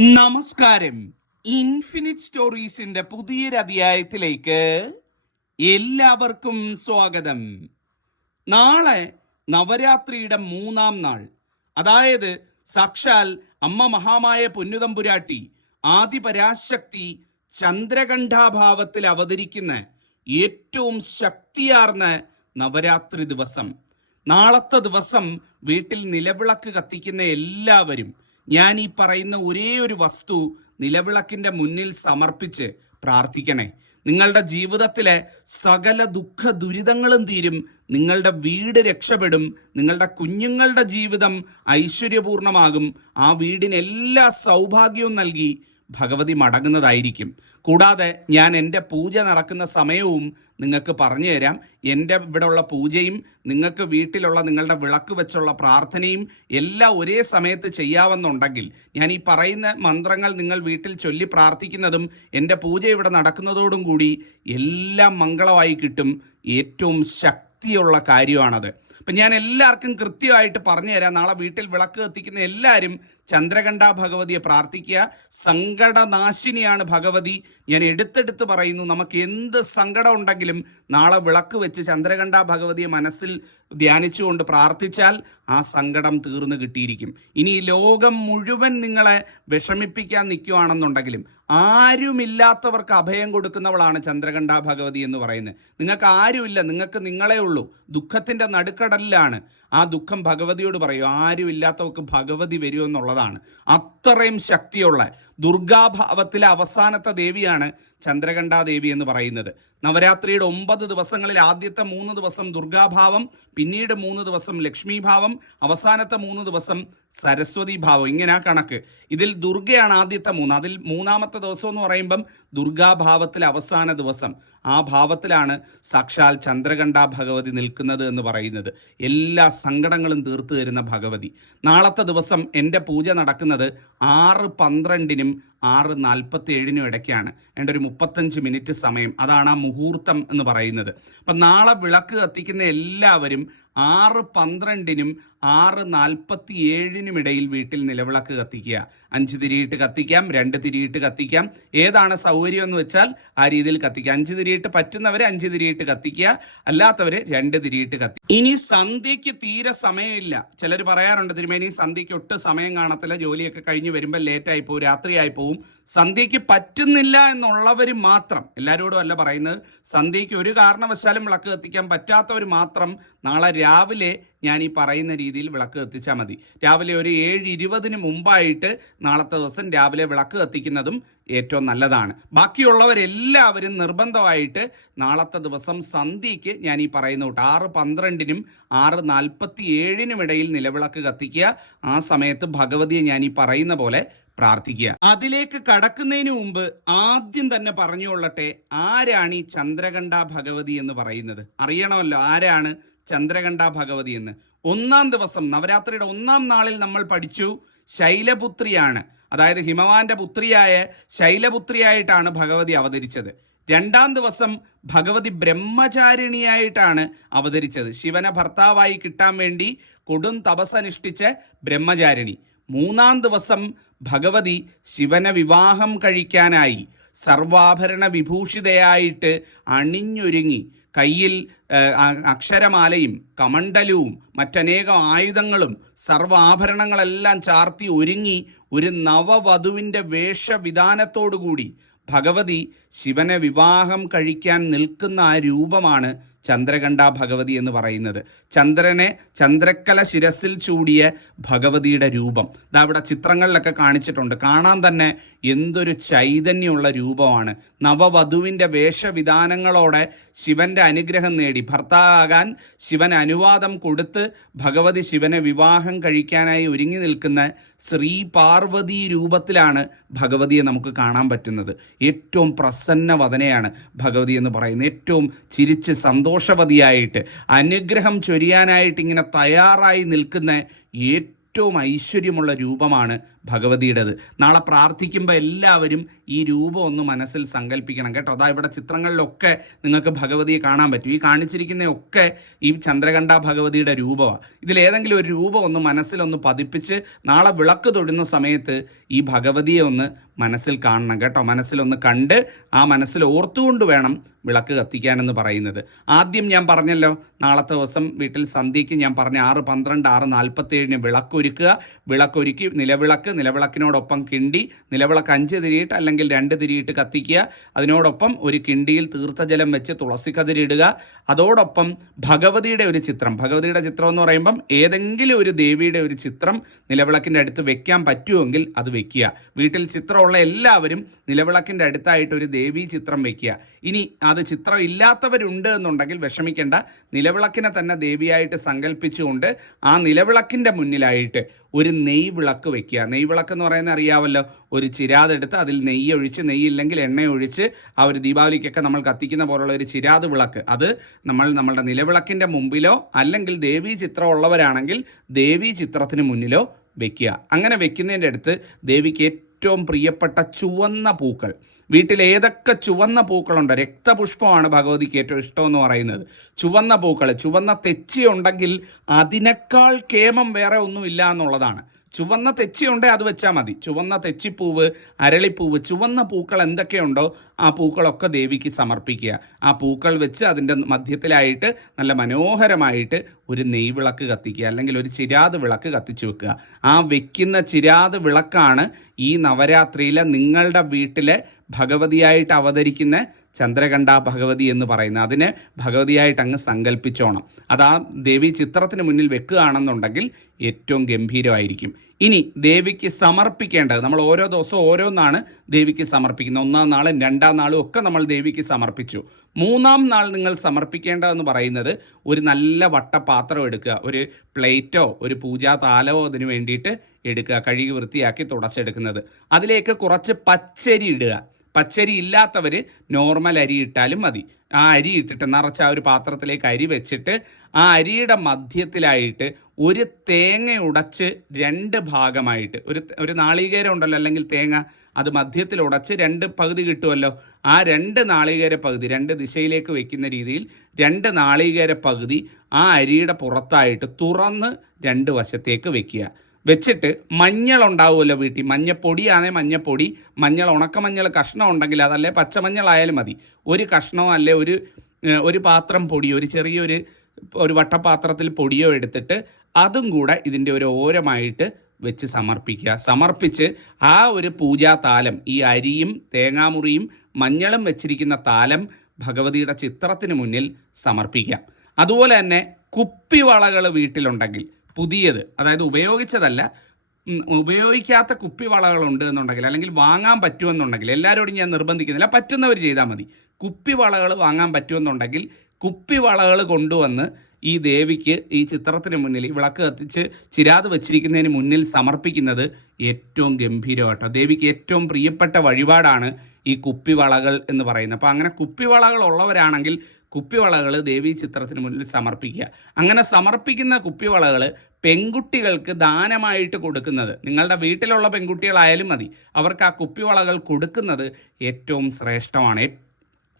നമസ്കാരം. ഇൻഫിനിറ്റ് സ്റ്റോറീസിന്റെ പുതിയൊരധ്യായത്തിലേക്ക് എല്ലാവർക്കും സ്വാഗതം. നാളെ നവരാത്രിയുടെ മൂന്നാം നാൾ. അതായത് സാക്ഷാൽ അമ്മ മഹാമായ പൊന്നുതമ്പുരാട്ടി ആദിപരാശക്തി ചന്ദ്രകണ്ഠാഭാവത്തിൽ അവതരിക്കുന്ന ഏറ്റവും ശക്തിയാർന്ന നവരാത്രി ദിവസം. നാളത്തെ ദിവസം വീട്ടിൽ നിലവിളക്ക് കത്തിക്കുന്ന എല്ലാവരും ഞാൻ ഈ പറയുന്ന ഒരേ ഒരു വസ്തു നിലവിളക്കിന്റെ മുന്നിൽ സമർപ്പിച്ച് പ്രാർത്ഥിക്കണേ. നിങ്ങളുടെ ജീവിതത്തിലെ സകല ദുഃഖ ദുരിതങ്ങളും തീരും നിങ്ങളുടെ വീട് രക്ഷപ്പെടും നിങ്ങളുടെ കുഞ്ഞുങ്ങളുടെ ജീവിതം ഐശ്വര്യപൂർണമാകും ആ വീടിന് എല്ലാ സൗഭാഗ്യവും നൽകി ഭഗവതി മടങ്ങുന്നതായിരിക്കും. കൂടാതെ ഞാൻ എന്റെ പൂജ നടക്കുന്ന സമയവും നിങ്ങൾക്ക് പറഞ്ഞു തരാം. എന്റെ ഇവിടെയുള്ള പൂജയും നിങ്ങൾക്ക് വീട്ടിലുള്ള നിങ്ങളുടെ വിളക്ക് വെച്ചുള്ള പ്രാർത്ഥനയും എല്ലാം ഒരേ സമയത്ത് ചെയ്യാവുന്നുണ്ടെങ്കിൽ ഞാൻ ഈ പറയുന്ന മന്ത്രങ്ങൾ നിങ്ങൾ വീട്ടിൽ ചൊല്ലി പ്രാർത്ഥിക്കുന്നതും എന്റെ പൂജ ഇവിടെ നടക്കുന്നതോടും കൂടി എല്ലാം മംഗളമായി കിട്ടും. ഏറ്റവും ശക്തിയുള്ള കാര്യമാണത്. അപ്പം ഞാൻ എല്ലാവർക്കും കൃത്യമായിട്ട് പറഞ്ഞു തരാം. നാളെ വീട്ടിൽ വിളക്ക് കത്തിക്കുന്ന എല്ലാവരും ചന്ദ്രകണ്ഠ ഭഗവതിയെ പ്രാർത്ഥിക്കുക. സങ്കടനാശിനിയാണ് ഭഗവതി. ഞാൻ എടുത്തെടുത്ത് പറയുന്നു നമുക്ക് എന്ത് സങ്കടം ഉണ്ടെങ്കിലും നാളെ വിളക്ക് വെച്ച് ചന്ദ്രകണ്ഠ ഭഗവതിയെ മനസ്സിൽ ധ്യാനിച്ചുകൊണ്ട് പ്രാർത്ഥിച്ചാൽ ആ സങ്കടം തീർന്നു കിട്ടിയിരിക്കും. ഇനി ലോകം മുഴുവൻ നിങ്ങളെ വിഷമിപ്പിക്കാൻ നിൽക്കുകയാണെന്നുണ്ടെങ്കിലും ആരുമില്ലാത്തവർക്ക് അഭയം കൊടുക്കുന്നവളാണ് ചന്ദ്രകണ്ഠ ഭഗവതി എന്ന് പറയുന്നത്. നിങ്ങൾക്ക് ആരുമില്ല. നിങ്ങൾക്ക് നിങ്ങളേ ഉള്ളൂ. ദുഃഖത്തിന്റെ നടുക്കടലിലാണ്. ആ ദുഃഖം ഭഗവതിയോട് പറയും. ആരുമില്ലാത്തവർക്ക് ഭഗവതി വരൂ എന്നുള്ളതാണ്. അത്രയും ശക്തിയുള്ള ദുർഗാഭാവത്തിലെ അവസാനത്തെ ദേവിയാണ് ചന്ദ്രകണ്ഠാദേവി എന്ന് പറയുന്നത്. നവരാത്രിയുടെ ഒമ്പത് ദിവസങ്ങളിൽ ആദ്യത്തെ മൂന്ന് ദിവസം ദുർഗാഭാവം പിന്നീട് മൂന്ന് ദിവസം ലക്ഷ്മീഭാവം അവസാനത്തെ മൂന്ന് ദിവസം സരസ്വതി ഭാവം. ഇങ്ങനെ കണക്ക്. ഇതിൽ ദുർഗയാണ് ആദ്യത്തെ മൂന്ന്. അതിൽ മൂന്നാമത്തെ ദിവസം എന്ന് പറയുമ്പം ദുർഗാഭാവത്തിലെ അവസാന ദിവസം. ആ ഭാവത്തിലാണ് സാക്ഷാൽ ചന്ദ്രകണ്ഠ ഭഗവതി നിൽക്കുന്നത് എന്ന് പറയുന്നത്. എല്ലാ സങ്കടങ്ങളും തീർത്തു തരുന്ന ഭഗവതി. നാളത്തെ ദിവസം എന്റെ പൂജ നടക്കുന്നത് ആറ് പന്ത്രണ്ടിനും ആറ് നാൽപ്പത്തി ഏഴിനും ഇടയ്ക്കാണ്. എന്റെ ഒരു മുപ്പത്തഞ്ച് മിനിറ്റ് സമയം. അതാണ് ആ മുഹൂർത്തം എന്ന് പറയുന്നത്. അപ്പം നാളെ വിളക്ക് കത്തിക്കുന്ന എല്ലാവരും ആറ് പന്ത്രണ്ടിനും ആറ് നാൽപ്പത്തി ഏഴിനും ഇടയിൽ വീട്ടിൽ നിലവിളക്ക് കത്തിക്കുക. അഞ്ച് തിരിയിട്ട് കത്തിക്കാം രണ്ട് തിരിയിട്ട് കത്തിക്കാം. ഏതാണ് സൗകര്യം എന്ന് വെച്ചാൽ ആ രീതിയിൽ കത്തിക്കുക. അഞ്ച് തിരിയിട്ട് പറ്റുന്നവർ അഞ്ച് തിരിയിട്ട് കത്തിക്കുക. അല്ലാത്തവർ രണ്ട് തിരിയിട്ട് കത്തി ഇനി സന്ധ്യയ്ക്ക് തീരെ സമയമില്ല. ചിലർ പറയാറുണ്ട് തിരുമേനി സന്ധ്യയ്ക്ക് ഒട്ടും സമയം കാണത്തില്ല. ജോലിയൊക്കെ കഴിഞ്ഞ് വരുമ്പോൾ ലേറ്റായി പോകും രാത്രിയായി പോവും സന്ധ്യയ്ക്ക് പറ്റുന്നില്ല എന്നുള്ളവർ മാത്രം എല്ലാവരോടും അല്ല പറയുന്നത് സന്ധ്യയ്ക്ക് ഒരു കാരണവശാലും വിളക്ക് കത്തിക്കാൻ പറ്റാത്തവർ മാത്രം നാളെ രാവിലെ ഞാൻ ഈ പറയുന്ന രീതിയിൽ വിളക്ക് കത്തിച്ചാൽ മതി. രാവിലെ ഒരു ഏഴ് ഇരുപതിന് മുമ്പായിട്ട് നാളത്തെ ദിവസം രാവിലെ വിളക്ക് കത്തിക്കുന്നതും ഏറ്റവും നല്ലതാണ്. ബാക്കിയുള്ളവരെല്ലാവരും നിർബന്ധമായിട്ട് നാളത്തെ ദിവസം സന്ധ്യയ്ക്ക് ഞാൻ ഈ പറയുന്ന കൂട്ട് ആറ് പന്ത്രണ്ടിനും ആറ് നാൽപ്പത്തി ഏഴിനും ഇടയിൽ നിലവിളക്ക് കത്തിക്കുക. ആ സമയത്ത് ഭഗവതിയെ ഞാൻ ഈ പറയുന്ന പോലെ പ്രാർത്ഥിക്കുക. അതിലേക്ക് കടക്കുന്നതിന് മുമ്പ് ആദ്യം തന്നെ പറഞ്ഞുകൊള്ളട്ടെ ആരാണ് ഈ ചന്ദ്രകണ്ഠ ഭഗവതി എന്ന് പറയുന്നത്? അറിയണമല്ലോ ആരാണ് ചന്ദ്രകണ്ഠ ഭഗവതി എന്ന്. ഒന്നാം ദിവസം നവരാത്രിയുടെ ഒന്നാം നാളിൽ നമ്മൾ പഠിച്ചു ശൈലപുത്രിയാണ്. അതായത് ഹിമവാന്റെ പുത്രിയായ ശൈലപുത്രിയായിട്ടാണ് ഭഗവതി അവതരിച്ചത്. രണ്ടാം ദിവസം ഭഗവതി ബ്രഹ്മചാരിണിയായിട്ടാണ് അവതരിച്ചത്. ശിവനെ ഭർത്താവായി കിട്ടാൻ വേണ്ടി കൊടും തപസ്സനുഷ്ഠിച്ച ബ്രഹ്മചാരിണി. മൂന്നാം ദിവസം ഭഗവതി ശിവനെ വിവാഹം കഴിക്കാനായി സർവാഭരണ വിഭൂഷിതയായിട്ട് അണിഞ്ഞൊരുങ്ങി. കയ്യിൽ അക്ഷരമാലയും കമണ്ഡലവും മറ്റനേകം ആയുധങ്ങളും സർവാഭരണങ്ങളെല്ലാം ചാർത്തി ഒരുങ്ങി ഒരു നവവധുവിന്റെ വേഷവിധാനത്തോടുകൂടി ഭഗവതി ശിവനെ വിവാഹം കഴിക്കാൻ നിൽക്കുന്ന ആ രൂപമാണ് ചന്ദ്രകണ്ഠ ഭഗവതി എന്ന് പറയുന്നത്. ചന്ദ്രനെ ചന്ദ്രക്കല ശിരസിൽ ചൂടിയ ഭഗവതിയുടെ രൂപം. ഇതാ ഇവിടെ ചിത്രങ്ങളിലൊക്കെ കാണിച്ചിട്ടുണ്ട്. കാണാൻ തന്നെ എന്തൊരു ചൈതന്യമുള്ള രൂപമാണ്. നവവധുവിന്റെ വേഷവിധാനങ്ങളോടെ ശിവന്റെ അനുഗ്രഹം നേടി. ഭർത്താവാകാൻ ശിവൻ അനുവാദം കൊടുത്ത് ഭഗവതി ശിവനെ വിവാഹം കഴിക്കാനായി ഒരുങ്ങി നിൽക്കുന്ന ശ്രീ പാർവതി രൂപത്തിലാണ് ഭഗവതിയെ നമുക്ക് കാണാൻ പറ്റുന്നത്. ഏറ്റവും പ്രസന്നവതനയാണ് ഭഗവതി എന്ന് പറയുന്നത്. ഏറ്റവും ചിരിച്ച് സന്തോഷവതിയായിട്ട് അനുഗ്രഹം ചൊരിയാനായിട്ട് ഇങ്ങനെ തയ്യാറായി നിൽക്കുന്ന ഏറ്റവും ഐശ്വര്യമുള്ള രൂപമാണ് ഭഗവതിയുടേത്. നാളെ പ്രാർത്ഥിക്കുമ്പോൾ എല്ലാവരും ഈ രൂപം ഒന്ന് മനസ്സിൽ സങ്കല്പിക്കണം കേട്ടോ. അതാ ഇവിടെ ചിത്രങ്ങളിലൊക്കെ നിങ്ങൾക്ക് ഭഗവതിയെ കാണാൻ പറ്റും. ഈ കാണിച്ചിരിക്കുന്നതൊക്കെ ഈ ചന്ദ്രകണ്ഠ ഭഗവതിയുടെ രൂപമാണ് ഇതിലേതെങ്കിലും ഒരു രൂപം ഒന്ന് മനസ്സിലൊന്ന് പതിപ്പിച്ച് നാളെ വിളക്ക് തൊടുന്ന സമയത്ത് ഈ ഭഗവതിയെ ഒന്ന് മനസ്സിൽ കാണണം കേട്ടോ. മനസ്സിലൊന്ന് കണ്ട് ആ മനസ്സിൽ ഓർത്തുകൊണ്ട് വേണം വിളക്ക് കത്തിക്കാനെന്ന് പറയുന്നത്. ആദ്യം ഞാൻ പറഞ്ഞല്ലോ നാളത്തെ ദിവസം വീട്ടിൽ സന്ധ്യയ്ക്ക് ഞാൻ പറഞ്ഞ ആറ് പന്ത്രണ്ട് ആറ് നാൽപ്പത്തി ഏഴിന് വിളക്കൊരുക്കുക. വിളക്കൊരുക്കി നിലവിളക്ക് നിലവിളക്കിനോടൊപ്പം കിണ്ടി നിലവിളക്ക് അഞ്ച് തിരിയിട്ട് അല്ലെങ്കിൽ രണ്ട് തിരിയിട്ട് കത്തിക്കുക. അതിനോടൊപ്പം ഒരു കിണ്ടിയിൽ തീർത്ഥജലം വെച്ച് തുളസി കതിരിടുക അതോടൊപ്പം ഭഗവതിയുടെ ഒരു ചിത്രം. ഭഗവതിയുടെ ചിത്രം എന്ന് പറയുമ്പം ഏതെങ്കിലും ഒരു ദേവിയുടെ ഒരു ചിത്രം നിലവിളക്കിന്റെ അടുത്ത് വെക്കാൻ പറ്റുമെങ്കിൽ അത് വെക്കുക. വീട്ടിൽ ചിത്രമുള്ള എല്ലാവരും നിലവിളക്കിന്റെ അടുത്തായിട്ട് ഒരു ദേവീ ചിത്രം വെക്കുക. ഇനി അത് ചിത്രം ഇല്ലാത്തവരുണ്ട് എന്നുണ്ടെങ്കിൽ വിഷമിക്കേണ്ട. നിലവിളക്കിനെ തന്നെ ദേവിയായിട്ട് സങ്കല്പിച്ചുകൊണ്ട് ആ നിലവിളക്കിന്റെ മുന്നിലായിട്ട് ഒരു നെയ് വിളക്ക് വെക്കുക. നെയ് വിളക്ക് എന്ന് പറയുന്നത് അറിയാമല്ലോ ഒരു ചിരാതെടുത്ത് അതിൽ നെയ്യ് ഒഴിച്ച് നെയ്യില്ലെങ്കിൽ എണ്ണ ഒഴിച്ച് ആ ഒരു ദീപാവലിക്കൊക്കെ നമ്മൾ കത്തിക്കുന്ന പോലുള്ള ഒരു ചിരാത് വിളക്ക്. അത് നമ്മൾ നമ്മളുടെ നിലവിളക്കിന്റെ മുമ്പിലോ അല്ലെങ്കിൽ ദേവീ ചിത്രം ഉള്ളവരാണെങ്കിൽ ദേവീ ചിത്രത്തിന് മുന്നിലോ വെക്കുക. അങ്ങനെ വെക്കുന്നതിന്റെ അടുത്ത് ദേവിക്ക് ഏറ്റവും പ്രിയപ്പെട്ട ചുവന്ന പൂക്കൾ. വീട്ടിൽ ഏതൊക്കെ ചുവന്ന പൂക്കളുണ്ട്? രക്തപുഷ്പമാണ് ഭഗവതിക്ക് ഏറ്റവും ഇഷ്ടമെന്ന് പറയുന്നത്. ചുവന്ന പൂക്കൾ ചുവന്ന തെച്ചി ഉണ്ടെങ്കിൽ അതിനേക്കാൾ കേമം വേറെ ഒന്നുമില്ല എന്നുള്ളതാണ്. ചുവന്ന തെച്ചി തെച്ചിയുണ്ടേ അത് വെച്ചാൽ മതി. ചുവന്ന തെച്ചിപ്പൂവ് അരളിപ്പൂവ് ചുവന്ന പൂക്കൾ എന്തൊക്കെയുണ്ടോ ആ പൂക്കളൊക്കെ ദേവിക്ക് സമർപ്പിക്കുക. ആ പൂക്കൾ വെച്ച് അതിന്റെ മധ്യത്തിലായിട്ട് നല്ല മനോഹരമായിട്ട് ഒരു നെയ്വിളക്ക് കത്തിക്കുക അല്ലെങ്കിൽ ഒരു ചിരാത് വിളക്ക് കത്തിച്ചു വെക്കുക. ആ വെക്കുന്ന ചിരാത് വിളക്കാണ് ഈ നവരാത്രിയിലെ നിങ്ങളുടെ വീട്ടിലെ ഭഗവതിയായിട്ട് അവതരിക്കുന്ന ചന്ദ്രകണ്ഠ ഭഗവതി എന്ന് പറയുന്നത്. അതിനെ ഭഗവതിയായിട്ട് അങ്ങ് സങ്കല്പിച്ചോണം. അത് ആ ദേവി ചിത്രത്തിന് മുന്നിൽ വെക്കുകയാണെന്നുണ്ടെങ്കിൽ ഏറ്റവും ഗംഭീരമായിരിക്കും. ഇനി ദേവിക്ക് സമർപ്പിക്കേണ്ടത് നമ്മൾ ഓരോ ദിവസവും ഓരോന്നാണ് ദേവിക്ക് സമർപ്പിക്കുന്നത്. ഒന്നാം നാളും രണ്ടാം നാളും ഒക്കെ നമ്മൾ ദേവിക്ക് സമർപ്പിച്ചു. മൂന്നാം നാൾ നിങ്ങൾ സമർപ്പിക്കേണ്ടതെന്ന് പറയുന്നത് ഒരു നല്ല വട്ടപാത്രം എടുക്കുക ഒരു പ്ലേറ്റോ ഒരു പൂജാ താലമോ അതിന് വേണ്ടിയിട്ട് എടുക്കുക കഴുകി വൃത്തിയാക്കി തുടച്ചെടുക്കുന്നത്. അതിലേക്ക് കുറച്ച് പച്ചരി ഇടുക. പച്ചരി ഇല്ലാത്തവർ നോർമൽ അരി ഇട്ടാലും മതി. ആ അരി ഇട്ടിട്ട് നിറച്ച ആ ഒരു പാത്രത്തിലേക്ക് അരി വെച്ചിട്ട് ആ അരിയുടെ മധ്യത്തിലായിട്ട് ഒരു തേങ്ങ ഉടച്ച് രണ്ട് ഭാഗമായിട്ട് ഒരു ഒരു നാളികേരം ഉണ്ടല്ലോ അല്ലെങ്കിൽ തേങ്ങ അത് മധ്യത്തിൽ ഉടച്ച് രണ്ട് പകുതി കിട്ടുമല്ലോ ആ രണ്ട് നാളികേര പകുതി രണ്ട് ദിശയിലേക്ക് വെക്കുന്ന രീതിയിൽ രണ്ട് നാളികേര പകുതി ആ അരിയുടെ പുറത്തായിട്ട് തുറന്ന് രണ്ട് വശത്തേക്ക് വെക്കുക. വെച്ചിട്ട് മഞ്ഞൾ ഉണ്ടാവുമല്ലോ വീട്ടിൽ. മഞ്ഞപ്പൊടിയാണേ മഞ്ഞപ്പൊടി. മഞ്ഞൾ ഉണക്കമഞ്ഞൾ കഷ്ണം ഉണ്ടെങ്കിൽ അതല്ലേ പച്ചമഞ്ഞളായാലും മതി. ഒരു കഷ്ണമോ അല്ലെ ഒരു ഒരു പാത്രം പൊടിയോ ഒരു ചെറിയൊരു ഒരു വട്ടപാത്രത്തിൽ പൊടിയോ എടുത്തിട്ട് അതും കൂടെ ഇതിന്റെ ഒരു ഓരമായിട്ട് വെച്ച് സമർപ്പിക്കുക. സമർപ്പിച്ച് ആ ഒരു പൂജാ താലം ഈ അരിയും തേങ്ങാമുറിയും മഞ്ഞളും വെച്ചിരിക്കുന്ന താലം ഭഗവതിയുടെ ചിത്രത്തിന് മുന്നിൽ സമർപ്പിക്കുക. അതുപോലെ തന്നെ കുപ്പിവളകൾ വീട്ടിലുണ്ടെങ്കിൽ പുതിയത് അതായത് ഉപയോഗിച്ചതല്ല ഉപയോഗിക്കാത്ത ഉപയോഗിക്കാത്ത കുപ്പിവളകളുണ്ട് എന്നുണ്ടെങ്കിൽ അല്ലെങ്കിൽ വാങ്ങാൻ പറ്റുമെന്നുണ്ടെങ്കിൽ എല്ലാവരോടും ഞാൻ നിർബന്ധിക്കുന്നില്ല പറ്റുന്നവർ ചെയ്താൽ മതി. കുപ്പി വളകൾ വാങ്ങാൻ പറ്റുമെന്നുണ്ടെങ്കിൽ കുപ്പിവളകൾ കൊണ്ടുവന്ന് ഈ ദേവിക്ക് ഈ ചിത്രത്തിന് മുന്നിൽ ഈ വിളക്ക് കത്തിച്ച് ചിരാത് വെച്ചിരിക്കുന്നതിന് മുന്നിൽ സമർപ്പിക്കുന്നത് ഏറ്റവും ഗംഭീരമാട്ടോ. ദേവിക്ക് ഏറ്റവും പ്രിയപ്പെട്ട വഴിപാടാണ് ഈ കുപ്പിവളകൾ എന്ന് പറയുന്നത്. അപ്പോൾ അങ്ങനെ കുപ്പിവളകൾ ഉള്ളവരാണെങ്കിൽ കുപ്പിവളകൾ ദേവീ ചിത്രത്തിന് മുന്നിൽ സമർപ്പിക്കുക. അങ്ങനെ സമർപ്പിക്കുന്ന കുപ്പിവളകൾ പെൺകുട്ടികൾക്ക് ദാനമായിട്ട് കൊടുക്കുന്നത്. നിങ്ങളുടെ വീട്ടിലുള്ള പെൺകുട്ടികളായാലും മതി. അവർക്ക് ആ കുപ്പിവളകൾ കൊടുക്കുന്നത് ഏറ്റവും ശ്രേഷ്ഠമാണ്.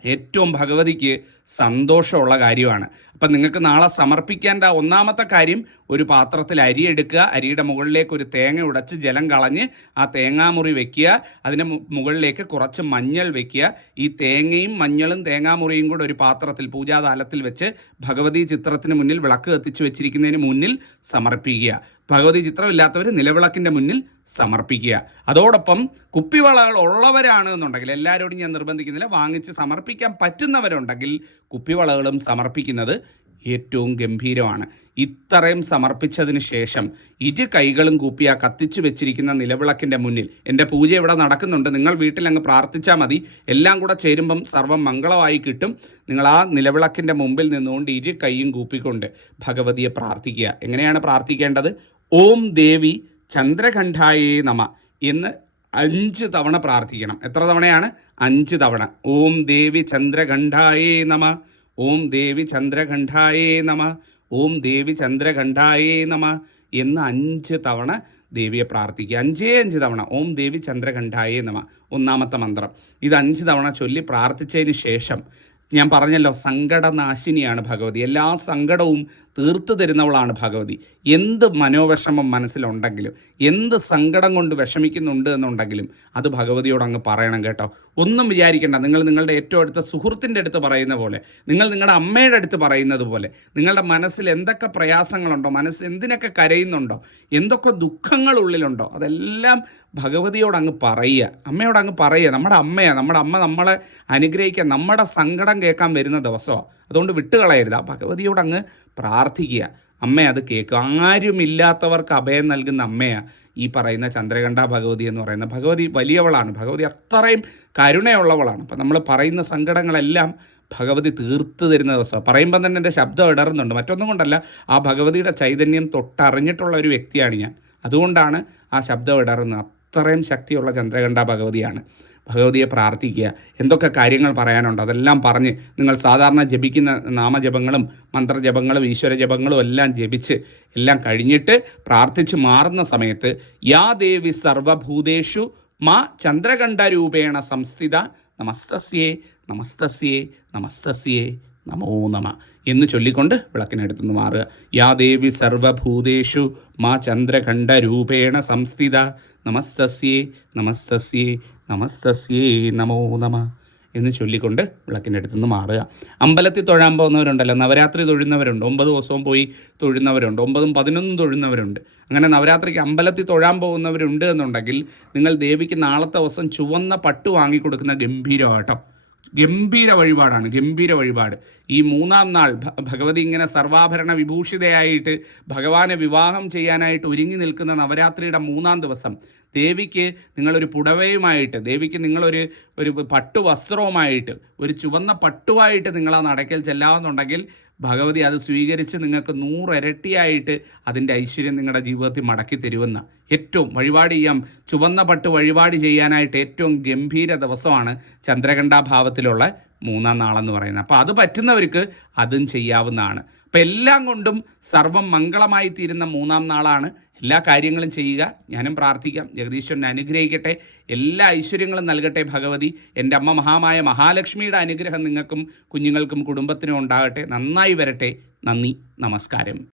ഏറ്റവും ഭഗവതിക്ക് സന്തോഷമുള്ള കാര്യമാണ്. അപ്പം നിങ്ങൾക്ക് നാളെ സമർപ്പിക്കേണ്ട ഒന്നാമത്തെ കാര്യം ഒരു പാത്രത്തിൽ അരി എടുക്കുക. അരിയുടെ മുകളിലേക്ക് ഒരു തേങ്ങ ഉടച്ച് ജലം കളഞ്ഞ് ആ തേങ്ങാമുറി വെക്കുക. അതിന് മുകളിലേക്ക് കുറച്ച് മഞ്ഞൾ വെക്കുക. ഈ തേങ്ങയും മഞ്ഞളും തേങ്ങാമുറിയും കൂടെ ഒരു പാത്രത്തിൽ പൂജാതാലത്തിൽ വെച്ച് ഭഗവതി ചിത്രത്തിന് മുന്നിൽ വിളക്ക് കത്തിച്ച് വെച്ചിരിക്കുന്നതിന് മുന്നിൽ സമർപ്പിക്കുക. ഭഗവതി ചിത്രമില്ലാത്തവർ നിലവിളക്കിന്റെ മുന്നിൽ സമർപ്പിക്കുക. അതോടൊപ്പം കുപ്പിവളകൾ ഉള്ളവരാണ് എന്നുണ്ടെങ്കിൽ എല്ലാവരോടും ഞാൻ നിർബന്ധിക്കുന്നില്ല വാങ്ങിച്ച് സമർപ്പിക്കാൻ പറ്റുന്നവരുണ്ടെങ്കിൽ കുപ്പിവളകളും സമർപ്പിക്കുന്നത് ഏറ്റവും ഗംഭീരമാണ്. ഇത്രയും സമർപ്പിച്ചതിന് ശേഷം ഇരു കൈകളും കൂപ്പി ആ കത്തിച്ചു വെച്ചിരിക്കുന്ന നിലവിളക്കിന്റെ മുന്നിൽ എന്റെ പൂജ ഇവിടെ നടക്കുന്നുണ്ട് നിങ്ങൾ വീട്ടിൽ അങ്ങ് പ്രാർത്ഥിച്ചാൽ മതി. എല്ലാം കൂടെ ചേരുമ്പം സർവം മംഗളമായി കിട്ടും. നിങ്ങൾ ആ നിലവിളക്കിന്റെ മുമ്പിൽ നിന്നുകൊണ്ട് ഇരു കൈയും കൂപ്പിക്കൊണ്ട് ഭഗവതിയെ പ്രാർത്ഥിക്കുക. എങ്ങനെയാണ് പ്രാർത്ഥിക്കേണ്ടത്? ഓം ദേവി ചന്ദ്രകണ്ഠായേ നമ എന്ന് അഞ്ച് തവണ പ്രാർത്ഥിക്കണം. എത്ര തവണയാണ്? അഞ്ച് തവണ. ഓം ദേവി ചന്ദ്രകണ്ഠായേ നമ. ഓം ദേവി ചന്ദ്രകണ്ഠായേ നമ. ഓം ദേവി ചന്ദ്രകണ്ഠായേ നമ എന്ന് അഞ്ച് തവണ ദേവിയെ പ്രാർത്ഥിക്കുക. അഞ്ചേ അഞ്ച് തവണ. ഓം ദേവി ചന്ദ്രകണ്ഠായേ നമ. ഒന്നാമത്തെ മന്ത്രം. ഇത് അഞ്ച് തവണ ചൊല്ലി പ്രാർത്ഥിച്ചതിന് ശേഷം ഞാൻ പറഞ്ഞല്ലോ സങ്കടനാശിനിയാണ് ഭഗവതി. എല്ലാ സങ്കടവും തീർത്തു തരുന്നവളാണ് ഭഗവതി. എന്ത് മനോവിഷമം മനസ്സിലുണ്ടെങ്കിലും എന്ത് സങ്കടം കൊണ്ട് വിഷമിക്കുന്നുണ്ട് എന്നുണ്ടെങ്കിലും അത് ഭഗവതിയോട് അങ്ങ് പറയണം കേട്ടോ. ഒന്നും വിചാരിക്കേണ്ട. നിങ്ങൾ നിങ്ങളുടെ ഏറ്റവും അടുത്ത സുഹൃത്തിന്റെ അടുത്ത് പറയുന്ന പോലെ നിങ്ങൾ നിങ്ങളുടെ അമ്മയുടെ അടുത്ത് പറയുന്നത് പോലെ നിങ്ങളുടെ മനസ്സിൽ എന്തൊക്കെ പ്രയാസങ്ങളുണ്ടോ മനസ്സ് എന്തിനൊക്കെ കരയുന്നുണ്ടോ എന്തൊക്കെ ദുഃഖങ്ങൾ ഉള്ളിലുണ്ടോ അതെല്ലാം ഭഗവതിയോട് അങ്ങ് പറയുക. അമ്മയോട് അങ്ങ് പറയുക. നമ്മുടെ അമ്മയാണ് നമ്മുടെ അമ്മ നമ്മളെ അനുഗ്രഹിക്കാൻ നമ്മുടെ സങ്കടം കേൾക്കാൻ വരുന്ന ദിവസമാണ് അതുകൊണ്ട് വിട്ടുകളയരുത്. ആ ഭഗവതിയോട് അങ്ങ് പ്രാർത്ഥിക്കുക. അമ്മ അത് കേൾക്കുക. ആരുമില്ലാത്തവർക്ക് അഭയം നൽകുന്ന അമ്മയാണ് ഈ പറയുന്ന ചന്ദ്രകണ്ഠ ഭഗവതി എന്ന് പറയുന്ന ഭഗവതി വലിയവളാണ്. ഭഗവതി അത്രയും കരുണയുള്ളവളാണ്. അപ്പം നമ്മൾ പറയുന്ന സങ്കടങ്ങളെല്ലാം ഭഗവതി തീർത്തു തരുന്ന ദിവസമാണ്. പറയുമ്പോൾ തന്നെ എന്റെ ശബ്ദം ഇടറുന്നുണ്ട്. മറ്റൊന്നും കൊണ്ടല്ല ആ ഭഗവതിയുടെ ചൈതന്യം തൊട്ടറിഞ്ഞിട്ടുള്ള ഒരു വ്യക്തിയാണ് ഞാൻ. അതുകൊണ്ടാണ് ആ ശബ്ദം ഇടറുന്നത്. അത്രയും ശക്തിയുള്ള ചന്ദ്രകണ്ഠ ഭഗവതിയാണ്. ഭഗവതിയെ പ്രാർത്ഥിക്കുക. എന്തൊക്കെ കാര്യങ്ങൾ പറയാനുണ്ട്? അതെല്ലാം പറഞ്ഞ് നിങ്ങൾ സാധാരണ ജപിക്കുന്ന നാമജപങ്ങളും മന്ത്രജപങ്ങളും ഈശ്വര ജപങ്ങളും എല്ലാം ജപിച്ച് എല്ലാം കഴിഞ്ഞിട്ട് പ്രാർത്ഥിച്ച് മാറുന്ന സമയത്ത് യാ ദേവി സർവഭൂതേഷു മാ ചന്ദ്രകണ്ഠ രൂപേണ സംസ്ഥിത നമസ്തസ്യേ നമസ്തസ്യേ നമസ്തസ്യേ നമോ നമ എന്ന് ചൊല്ലിക്കൊണ്ട് വിളക്കിനടുത്തുനിന്ന് മാറുക. യാ ദേവി സർവഭൂതേഷു മാ ചന്ദ്രകണ്ഠ രൂപേണ സംസ്ഥിത നമസ്തസ്യേ നമസ്തസ്യേ നമസ്തസ്യേ നമോ നമ എന്ന് ചൊല്ലിക്കൊണ്ട് വിളക്കിന്റെ അടുത്തുനിന്ന് മാറുക. അമ്പലത്തിൽ തൊഴാൻ പോകുന്നവരുണ്ടല്ലോ. നവരാത്രി തൊഴുന്നവരുണ്ട്. ഒമ്പത് ദിവസവും പോയി തൊഴുന്നവരുണ്ട്. ഒമ്പതും പതിനൊന്നും തൊഴുന്നവരുണ്ട്. അങ്ങനെ നവരാത്രിക്ക് അമ്പലത്തിൽ തൊഴാൻ പോകുന്നവരുണ്ട് എന്നുണ്ടെങ്കിൽ നിങ്ങൾ ദേവിക്ക് നാളത്തെ ദിവസം ചുവന്ന പട്ട് വാങ്ങിക്കൊടുക്കുന്ന ഗംഭീരമാട്ടോ. ഗംഭീര വഴിപാടാണ് ഗംഭീര വഴിപാട്. ഈ മൂന്നാം നാൾ ഭഗവതി ഇങ്ങനെ സർവാഭരണ വിഭൂഷിതയായിട്ട് ഭഗവാനെ വിവാഹം ചെയ്യാനായിട്ട് ഒരുങ്ങി നിൽക്കുന്ന നവരാത്രിയുടെ മൂന്നാം ദിവസം ദേവിക്ക് നിങ്ങളൊരു പുടവയുമായിട്ട് ദേവിക്ക് നിങ്ങളൊരു ഒരു പട്ടു വസ്ത്രവുമായിട്ട് ഒരു ചുവന്ന പട്ടുവായിട്ട് നിങ്ങൾ ആ നടക്കൽ ചെല്ലാവുന്നുണ്ടെങ്കിൽ ഭഗവതി അത് സ്വീകരിച്ച് നിങ്ങൾക്ക് നൂറിരട്ടിയായിട്ട് അതിന്റെ ഐശ്വര്യം നിങ്ങളുടെ ജീവിതത്തിൽ മടക്കി തരുമെന്ന്. ഏറ്റവും വഴിപാട് ചെയ്യാം. ചുവന്ന പട്ട് വഴിപാട് ചെയ്യാനായിട്ട് ഏറ്റവും ഗംഭീര ദിവസമാണ് ചന്ദ്രകണ്ഠാഭാവത്തിലുള്ള മൂന്നാം നാളെന്ന് പറയുന്നത്. അപ്പോൾ അത് പറ്റുന്നവർക്ക് അതും ചെയ്യാവുന്നതാണ്. അപ്പം എല്ലാം കൊണ്ടും സർവം മംഗളമായി തീരുന്ന മൂന്നാം നാളാണ് എല്ലാ കാര്യങ്ങളും ചെയ്യുക. ഞാനും പ്രാർത്ഥിക്കാം. ജഗദീശ്വരനെ അനുഗ്രഹിക്കട്ടെ. എല്ലാ ഐശ്വര്യങ്ങളും നൽകട്ടെ ഭഗവതി. എന്റെ അമ്മ മഹാമായ മഹാലക്ഷ്മിയുടെ അനുഗ്രഹം നിങ്ങൾക്കും കുഞ്ഞുങ്ങൾക്കും കുടുംബത്തിനും ഉണ്ടാകട്ടെ. നന്നായി വരട്ടെ. നന്ദി. നമസ്കാരം.